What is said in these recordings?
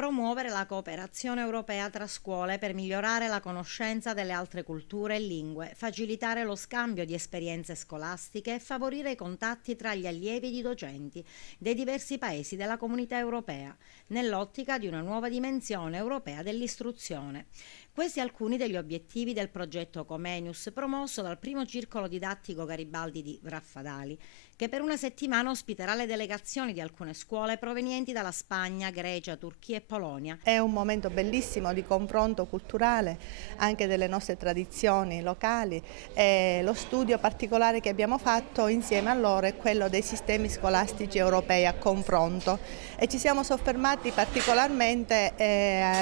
Promuovere la cooperazione europea tra scuole per migliorare la conoscenza delle altre culture e lingue, facilitare lo scambio di esperienze scolastiche e favorire i contatti tra gli allievi ed i docenti dei diversi paesi della comunità europea, nell'ottica di una nuova dimensione europea dell'istruzione. Questi alcuni degli obiettivi del progetto Comenius, promosso dal primo circolo didattico Garibaldi di Raffadali, che per una settimana ospiterà le delegazioni di alcune scuole provenienti dalla Spagna, Grecia, Turchia e Polonia. È un momento bellissimo di confronto culturale anche delle nostre tradizioni locali e lo studio particolare che abbiamo fatto insieme a loro è quello dei sistemi scolastici europei a confronto e ci siamo soffermati particolarmente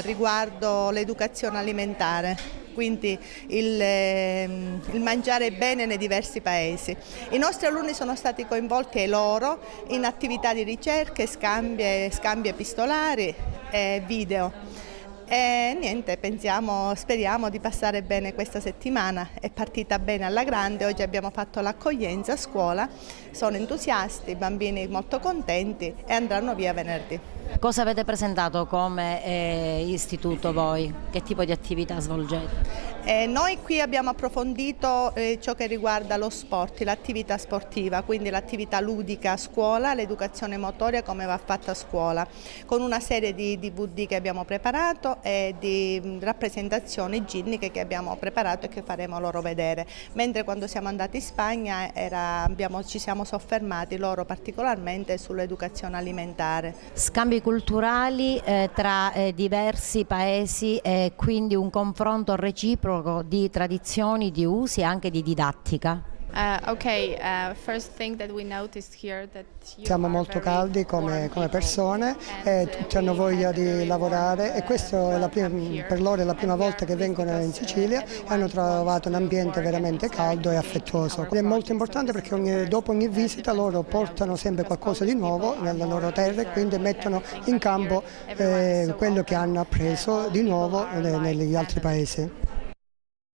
riguardo l'educazione alimentare. Quindi il mangiare bene nei diversi paesi. I nostri alunni sono stati coinvolti e loro in attività di ricerca, scambi epistolari e video. E niente, speriamo di passare bene questa settimana, è partita bene alla grande, oggi abbiamo fatto l'accoglienza a scuola, sono entusiasti, i bambini molto contenti e andranno via venerdì. Cosa avete presentato come istituto voi? Che tipo di attività svolgete? Noi qui abbiamo approfondito ciò che riguarda lo sport, l'attività sportiva, quindi l'attività ludica a scuola, l'educazione motoria come va fatta a scuola, con una serie di DVD che abbiamo preparato e di rappresentazioni ginniche che abbiamo preparato e che faremo loro vedere. Mentre quando siamo andati in Spagna ci siamo soffermati loro particolarmente sull'educazione alimentare. Scambi culturali tra diversi paesi e quindi un confronto reciproco di tradizioni, di usi e anche di didattica. Siamo molto caldi come persone e tutti hanno voglia di lavorare e questo per loro è la prima volta che vengono in Sicilia e hanno trovato un ambiente veramente caldo e affettuoso. È molto importante perché dopo ogni visita loro portano sempre qualcosa di nuovo nella loro terra e quindi mettono in campo quello che hanno appreso di nuovo negli altri paesi.